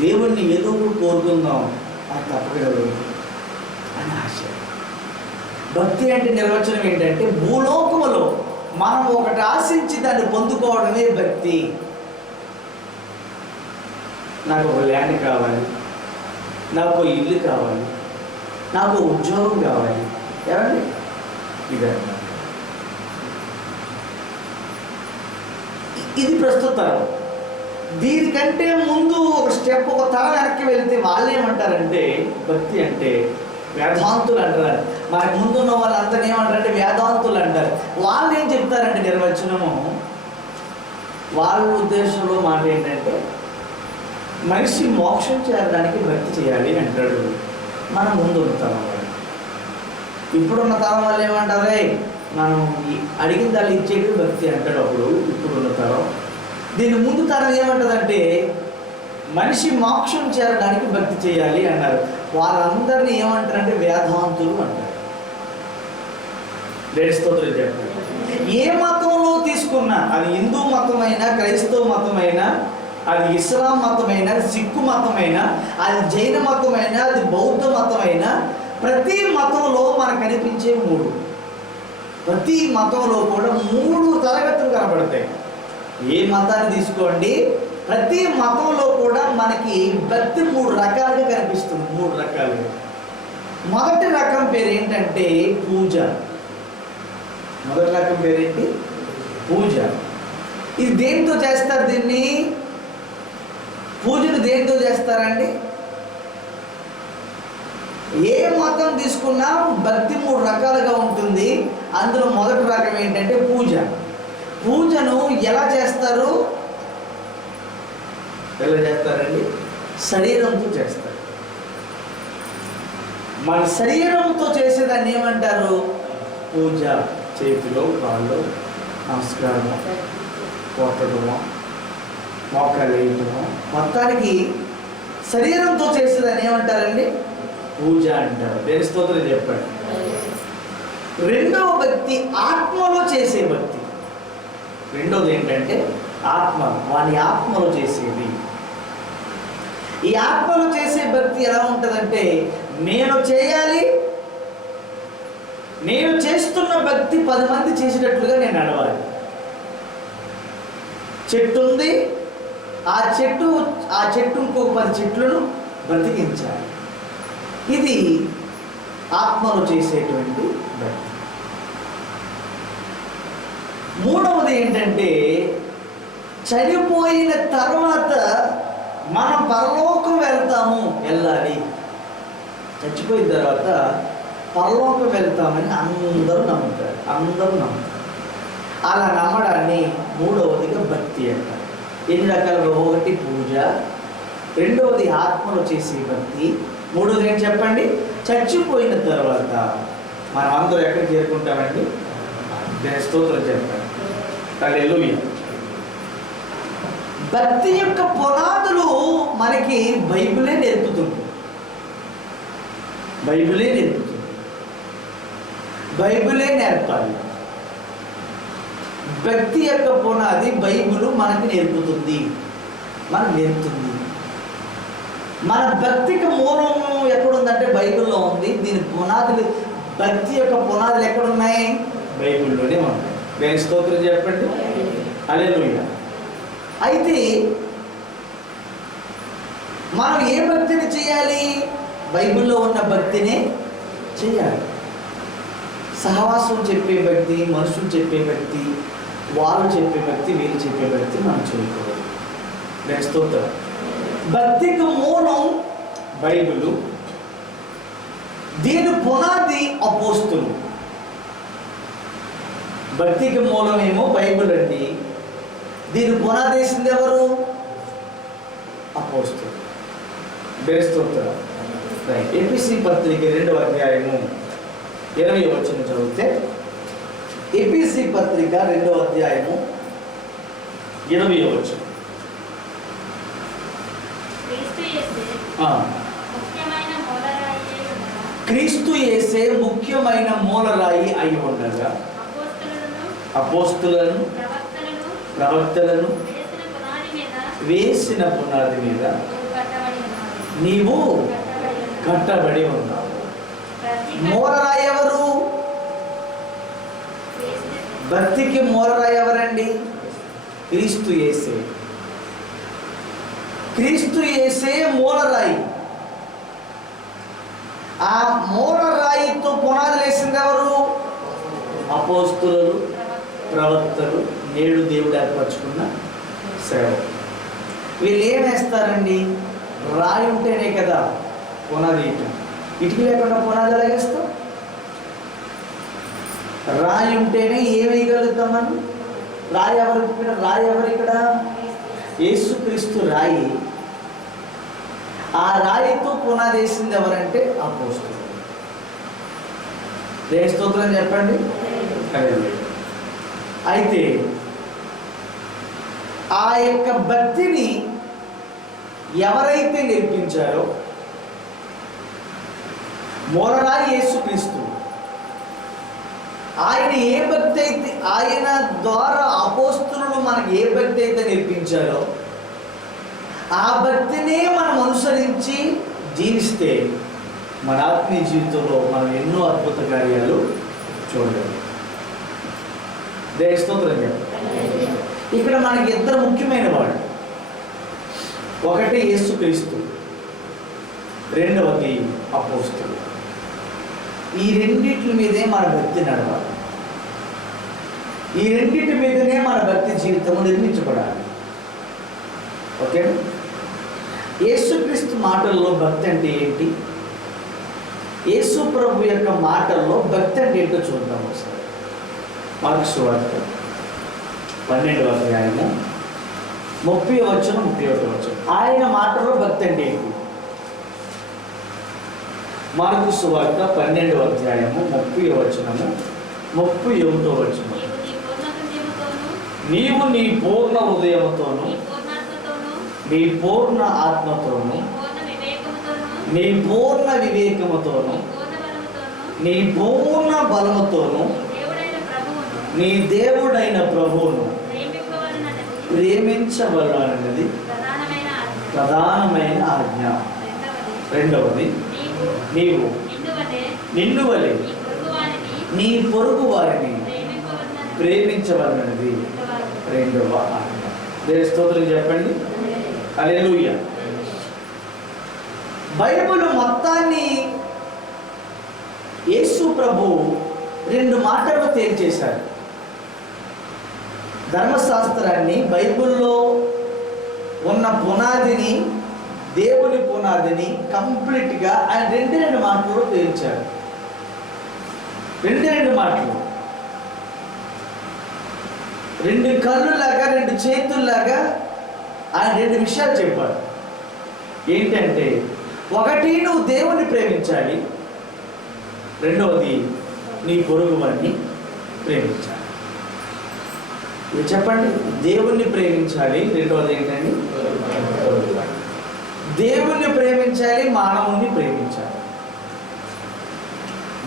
దేవుణ్ణి ఏదో కోరుకుందాం అది తప్పగలదు అని ఆశ. భక్తి అంటే నిర్వచనం ఏంటంటే భూలోకములో మనం ఒకటి ఆశించి దాన్ని పొందుకోవడమే భక్తి. నాకు ఒక ల్యాండ్ కావాలి, నాకు ఇల్లు కావాలి, నాకు ఉద్యోగం కావాలి. ఏమండి? ఇది ప్రస్తుతం. దీనికంటే ముందు ఒక స్టెప్, ఒక తరం వెనక్కి వెళితే వాళ్ళు ఏమంటారంటే భక్తి అంటే వేదాంతులు అంటారు. మనకు ముందున్న వాళ్ళంతా ఏమంటారంటే వేదాంతులు అంటారు. వాళ్ళు ఏం చెప్తారంటే నిర్వచనము, వాళ్ళ ఉద్దేశంలో మాట ఏంటంటే మనిషి మోక్షం చేరడానికి భక్తి చేయాలి అంటాడు. మనం ముందున్న తరం వాళ్ళు. ఇప్పుడున్న తరం వాళ్ళు ఏమంటారే మనం అడిగిన దాన్ని ఇచ్చేది భక్తి అంటాడు. అప్పుడు ఇప్పుడున్న తరం. దీని ముందు తరం ఏమంటుందంటే మనిషి మోక్షం చేరడానికి భక్తి చేయాలి అన్నారు. వాళ్ళందరినీ ఏమంటారంటే వేదాంతులు అంటారు. స్తోత్రం చెప్పారు. ఏ మతంలో తీసుకున్నా, అది హిందూ మతమైనా, క్రైస్తవ మతమైనా, అది ఇస్లాం మతమైనా, సిక్కు మతమైనా, అది జైన మతమైనా, అది బౌద్ధ మతమైనా, ప్రతి మతంలో మనకు కనిపించే 3, ప్రతి మతంలో కూడా 3 తరగతులు కనబడతాయి. ఏ మతాన్ని తీసుకోండి, ప్రతి మతంలో కూడా మనకి భక్తి 3 రకాలుగా కనిపిస్తుంది. 3 రకాలుగా. మొదటి రకం పేరు ఏంటంటే పూజ. మొదటి రకం పేరేంటి? పూజ. ఇది దేంతో చేస్తారు? దీన్ని పూజను దేంతో చేస్తారండి? ఏ మతం తీసుకున్నా భక్తి 3 రకాలుగా ఉంటుంది. అందులో మొదటి రకం ఏంటంటే పూజ. పూజను ఎలా చేస్తారు? ఎలా చేస్తారండి? శరీరంతో చేస్తారు. మన శరీరంతో చేసేదాన్ని ఏమంటారు? పూజ. చేతిలో కాళ్ళు నమస్కారము, కొట్టడము, మోకాలు వేయటము, మొత్తానికి శరీరంతో చేసేదాన్ని ఏమంటారండి? పూజ అంటారు. దేని స్తోత్రం చెప్పండి. రెండవ భక్తి ఆత్మలో చేసే భక్తి. రెండవది ఏంటంటే ఆత్మ, వాని ఆత్మలో చేసేది. ఈ ఆత్మలో చేసే భక్తి ఎలా ఉంటుందంటే నేను చేయాలి, నేను చేస్తున్న భక్తి 10 మంది చేసేటట్లుగా నేను నడవాలి. చెట్టు ఉంది, ఆ చెట్టు ఇంకో 10 చెట్లను బ్రతికించాలి. ఇది ఆత్మలో చేసేటువంటి భక్తి. మూడవది ఏంటంటే చనిపోయిన తర్వాత మనం పరలోకం వెళ్ళాలి. చచ్చిపోయిన తర్వాత పరలోకం వెళ్తామని అందరూ నమ్ముతారు. అలా నమ్మడాన్ని మూడవదిగా భక్తి అంటారు. ఎన్ని రకాలుగా? ఒకటి పూజ, రెండవది ఆత్మలో చేసే భక్తి, మూడవది ఏంటి చెప్పండి? చచ్చిపోయిన తర్వాత మనం అందరూ ఎక్కడికి చేరుకుంటామండి? స్తోత్రం చెప్పండి. హల్లెలూయా. భక్తి యొక్క పునాదులు మనకి బైబిలే నేర్పుతుంది. బైబిలే నేర్పుతుంది. బైబిలే నేర్పాలి. భక్తి యొక్క పునాది బైబిల్ మనకి నేర్పుతుంది, మనకు నేర్పుతుంది. మన భక్తికి మూలం ఎక్కడుందంటే బైబిల్లో ఉంది. దీని పునాదులు, భక్తి యొక్క పునాదులు ఎక్కడున్నాయి? బైబిల్లోనే ఉన్నాయి. దేని స్తోత్రం చెప్పండి, హల్లెలూయా. అయితే మనం ఏ భక్తిని చేయాలి? బైబిల్లో ఉన్న భక్తినే చేయాలి. సహవాసం చెప్పే భక్తి, మనుషులు చెప్పే భక్తి, వాళ్ళు చెప్పే భక్తి, వీళ్ళు చెప్పే భక్తి మనం చేయకూడదు. నెక్స్ట్ స్తోత్రం. భక్తికి మూలం బైబిలు, దీని పునాది అపోస్తులు. భక్తికి మూలమేమో బైబిల్ అండి, దీని పునాది వేసింది ఎవరు? అపోస్తులు. స్తోత్రం. ఎఫెసీ పత్రిక 2వ అధ్యాయము 20వ వచనం చదివితే, ఎఫెసీ పత్రిక 2వ అధ్యాయము 20వ వచనం. క్రీస్తు యేసే ముఖ్యమైన మూలరాయి అయి ఉండగా అపోస్తులను ప్రవక్తలను వేసిన పునాది మీద నీవు కట్టబడి ఉన్నావు. మూలరాయి ఎవరు? భక్తికి మూలరాయి ఎవరండి? క్రీస్తు యేసే. క్రీస్తు యేసే మూలరాయి. ఆ మూలరాయితో పునాదులు వేసింది ఎవరు? అపోస్తులు, ప్రవక్తలు, నేడు దేవుడు ఏర్పరచుకున్న సేవకులు. వీళ్ళు ఏం వేస్తారండి? రాయి ఉంటేనే కదా పునాది వేయటం. ఇటుక లేకుండా పునాది ఎలా వేస్తాం? రాయి ఉంటేనే ఏం వేయగలుగుతాం మనం? రాయి ఎవరు ఇక్కడ? యేసుక్రీస్తు రాయి. ఆ రాయితో పునాది వేసింది ఎవరంటే అపోస్తులు. దేవుని స్తోత్రం చెప్పండి. అయితే ఆ యొక్క భక్తిని ఎవరైతే నేర్పించారో, మూలరాయి యేసుక్రీస్తు, ఆయన ఏ భక్తి అయితే, ఆయన ద్వారా అపోస్తులు మనకి ఏ భక్తి అయితే నేర్పించారో ఆ భక్తినే మనం అనుసరించి జీవిస్తే మన ఆత్మీయ జీవితంలో మనం ఎన్నో అద్భుత కార్యాలు చూడలేము. దేవుని స్తోత్రం చెప్పండి. ఇక్కడ మనకి ఇద్దరు ముఖ్యమైన వాళ్ళు. ఒకటి యేసుక్రీస్తు, రెండవది అపోస్తులు. ఈ రెండింటి మీదే మన భక్తి నడవాలి. ఈ రెండింటి మీదనే మన భక్తి జీవితం నిర్మించబడాలి. ఓకే. యేసుక్రీస్తు మాటల్లో భక్తి అంటే ఏంటి? యేసు ప్రభు యొక్క మాటల్లో భక్తి అంటే ఏంటో చూద్దాం ఒకసారి. మార్కు సువార్త 12వ అధ్యాయము 30వ వచనం 31వ వచనం. ఆయన మాటల్లో భక్తి అంటే ఏంటి? మార్కు సువార్త 12వ అధ్యాయము 30వ వచనము 31వ వచనం. నీవు నీ పూర్ణ హృదయముతోను, నీ పూర్ణ ఆత్మతోను, నీ పూర్ణ వివేకముతోను, నీ పూర్ణ బలముతోను నీ దేవుడైన ప్రభువును ప్రేమించవలనది ప్రధానమైన ఆజ్ఞ. రెండవది, నీవు నిన్ను వలె నీ పొరుగు వారిని ప్రేమించవలనది రెండవ ఆజ్ఞ. దేవుని స్తోత్రం చెప్పండి. హల్లెలూయా. బైబిల్ మొత్తాన్ని యేసు ప్రభు 2 మాటల్లో తేల్చేశారు. ధర్మశాస్త్రాన్ని, బైబిల్లో ఉన్న పునాదిని, దేవుని పునాదిని కంప్లీట్గా ఆయన 2 మాటల్లో తేల్చారు. 2 మాటలు, 2 కళ్ళులాగా, 2 చేతుల్లాగా ఆయన 2 విషయాలు చెప్పాడు. ఏంటంటే, ఒకటి నువ్వు దేవుని ప్రేమించాలి, రెండవది నీ పొరుగు వారిని ప్రేమించాలి. ఇది చెప్పండి. దేవుణ్ణి ప్రేమించాలి, రెండవది ఏంటండి? దేవుణ్ణి ప్రేమించాలి, మానవుణ్ణి ప్రేమించాలి.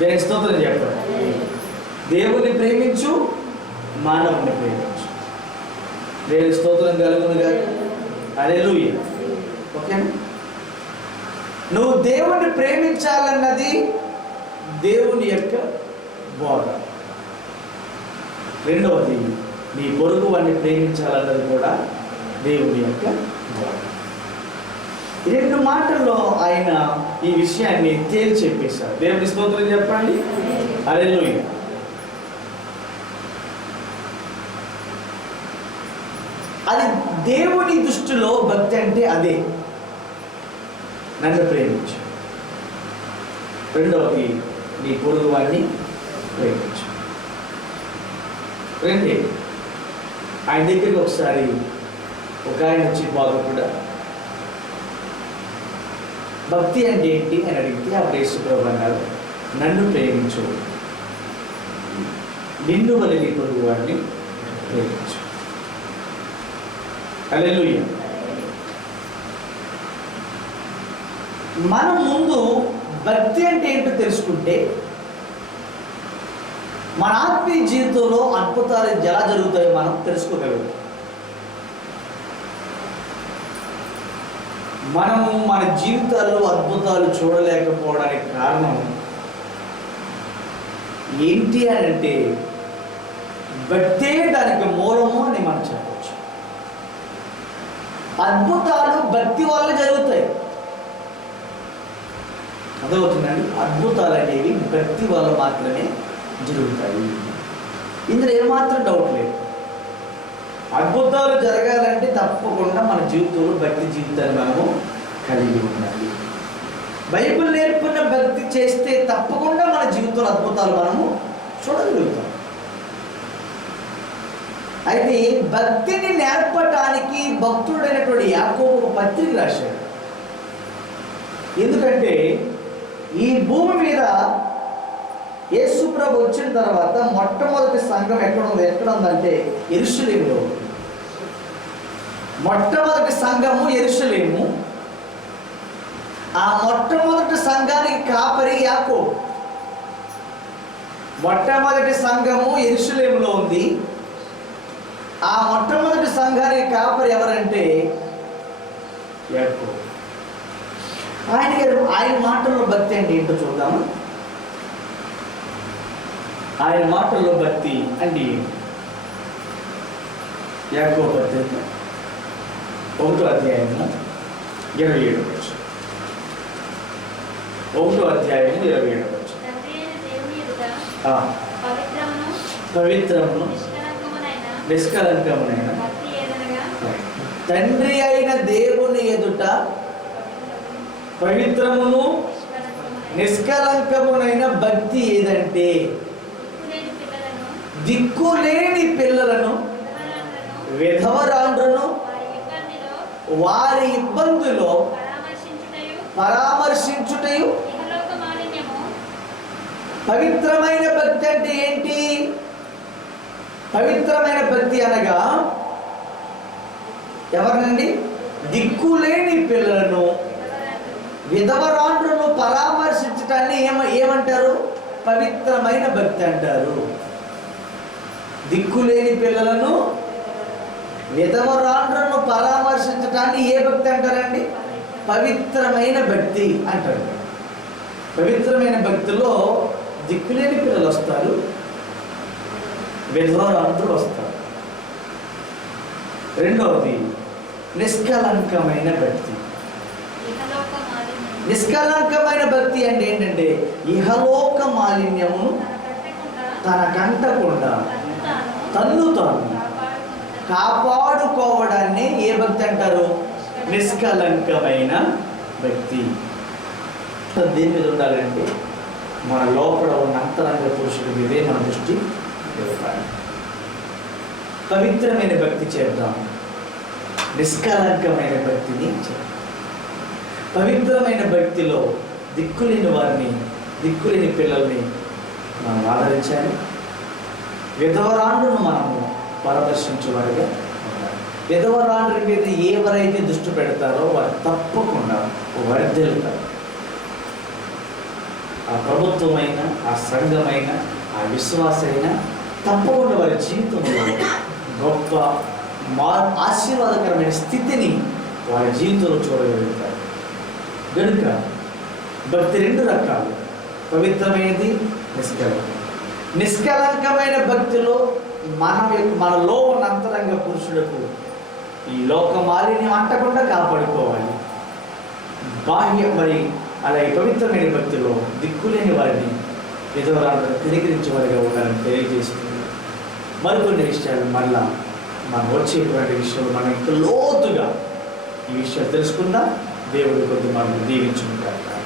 దేవుని స్తోత్రం చెప్పండి. దేవుని ప్రేమించు, మానవుని ప్రేమించు. దేవుని స్తోత్రం కలుగును గాక. హల్లెలూయా. ఓకేనా? నువ్వు దేవుని ప్రేమించాలన్నది దేవుని యొక్క బోధ. రెండవది, నీ పొరుగు వాడిని ప్రేమించాలన్నది కూడా దేవుని యొక్క బోధ. ఈ రెండు మాటల్లో ఆయన ఈ విషయాన్ని తేల్చి చెప్పేశారు. దేవుని స్తోత్రం చెప్పండి. హల్లెలూయా. అది దేవుని దృష్టిలో భక్తి అంటే అదే, నన్ను ప్రేమించు. రెండవది, నీ పొరుగు వాడిని ప్రేమించు. రెండే. ఆయన దగ్గరికి ఒకసారి ఒక ఆయన వచ్చి బాధపడా భక్తి అంటే ఏంటి అని అడిగితే అప్పుడు యేసుప్రభువు అన్నారు, నన్ను ప్రేమించు, నిన్ను వలె నీ పొరుగు వాడిని ప్రేమించు. హల్లెలూయా. మనం ముందు భక్తి అంటే ఏంటో తెలుసుకుంటే మన ఆత్మీయ జీవితంలో అద్భుతాలు ఎలా జరుగుతాయో మనం తెలుసుకోగలుగుతాం. మనము మన జీవితాల్లో అద్భుతాలు చూడలేకపోవడానికి కారణం ఏంటి అని అంటే భక్తే దానికి మూలము అని మనం చెప్పవచ్చు. అద్భుతాలు భక్తి వల్ల జరుగుతాయి. అర్థమవుతుందండి? అద్భుతాలు అనేవి భక్తి వల్ల మాత్రమే జరుగుతాయి. ఇందులో ఏమాత్రం డౌట్ లేదు. అద్భుతాలు జరగాలంటే తప్పకుండా మన జీవితంలో భక్తి జీవితాన్ని మనము కలిగి ఉండాలి. బైబిల్ నేర్పున్న భక్తి చేస్తే తప్పకుండా మన జీవితంలో అద్భుతాలు మనము చూడగలుగుతాం. అయితే భక్తిని నేర్పటానికి భక్తుడైనటువంటి యాకోబు ఒక పత్రిక రాశాడు. ఎందుకంటే ఈ భూమి మీద యేసు ప్రభు వచ్చిన తర్వాత మొట్టమొదటి సంఘం ఎక్కడ ఉందంటే యెరూషలేములో. మొట్టమొదటి సంఘము యెరూషలేము. ఆ మొట్టమొదటి సంఘానికి కాపరి యాకోబు. మొట్టమొదటి సంఘము యెరూషలేములో ఉంది. ఆ మొట్టమొదటి సంఘానికి కాపరి ఎవరంటే యాకోబు. ఆయన మాటల్లో భక్తి అంటే ఏంటో చూద్దాము. ఆయన మాటల్లో భక్తి అంటే యాకోబు పత్రిక 1వ అధ్యాయము 27వ వచనం. 1వ అధ్యాయము 27వ వచనం. పవిత్రమును నిష్కలంకమునైన తండ్రి అయిన దేవుని ఎదుట పవిత్రమును నిష్కలంకమునైన భక్తి ఏదంటే దిక్కులేని పిల్లలను, విధవరాండ్రును వారి ఇబ్బందులో పరామర్శించుటయు. పవిత్రమైన భక్తి అంటే ఏంటి? పవిత్రమైన భక్తి అనగా ఎవరినండి? దిక్కులేని పిల్లలను, విధవరాండ్రును పరామర్శించటాన్ని ఏమంటారు? పవిత్రమైన భక్తి అంటారు. దిక్కులేని పిల్లలను, విధవరాండ్రును పరామర్శించటాన్ని ఏ భక్తి అంటారండి? పవిత్రమైన భక్తి అంటారు. పవిత్రమైన భక్తిలో దిక్కులేని పిల్లలు వస్తారు, విధవరాండ్రులు వస్తారు. రెండవది నిష్కలంకమైన భక్తి. నిష్కలంకమైన భక్తి అంటే ఏంటంటే ఇహలోక మాలిన్యము తనకంటకుండా తన్ను తాను కాపాడుకోవడాన్ని ఏ భక్తి అంటారు? నిష్కలంకమైన భక్తి. దేని మీద ఉండాలంటే మన లోపల ఉన్న అంతరంగ పురుషుడి మీదే మన దృష్టి పెట్టాలి. పవిత్రమైన భక్తి చేద్దాం, నిష్కలంకమైన భక్తిని చేద్దాం. పవిత్రమైన భక్తిలో దిక్కులేని వారిని, దిక్కులేని పిల్లల్ని మనం ఆదరించాలి. విధవరాండ్రును మనము పరామర్శించేవారిగా ఉండాలి. విధవరాండ్రి మీద ఎవరైతే దృష్టి పెడతారో వారు తప్పకుండా వర్ధిల్లుతారు. ఆ ప్రభుత్వమైన, ఆ సంఘమైన, ఆ విశ్వాసైన తప్పకుండా వారి జీవితంలో గొప్ప ఆశీర్వాదకరమైన స్థితిని వారి జీవితంలో చూడగలుగుతారు. కనుక భక్తి రెండు రకాలు, పవిత్రమైనది, నిష్కలంకం. నిష్కలంకమైన భక్తిలో మనలో ఉన్న అంతరంగ పురుషులకు ఈ లోక మాలిన్యం అంటకుండా కాపాడుకోవాలి. మరి అలాగే పవిత్రమైన భక్తిలో దిక్కులేని వారిని విధవరాలను తిరిగించే వారిగా ఉండాలని తెలియజేస్తుంది. మరికొన్ని విషయాలు మళ్ళా మనం వచ్చేటువంటి విషయంలో మనం ఇంకా లోతుగా ఈ విషయాలు తెలుసుకుందాం. దేవుడి కొద్ది మనం దీవించుకుంటారు.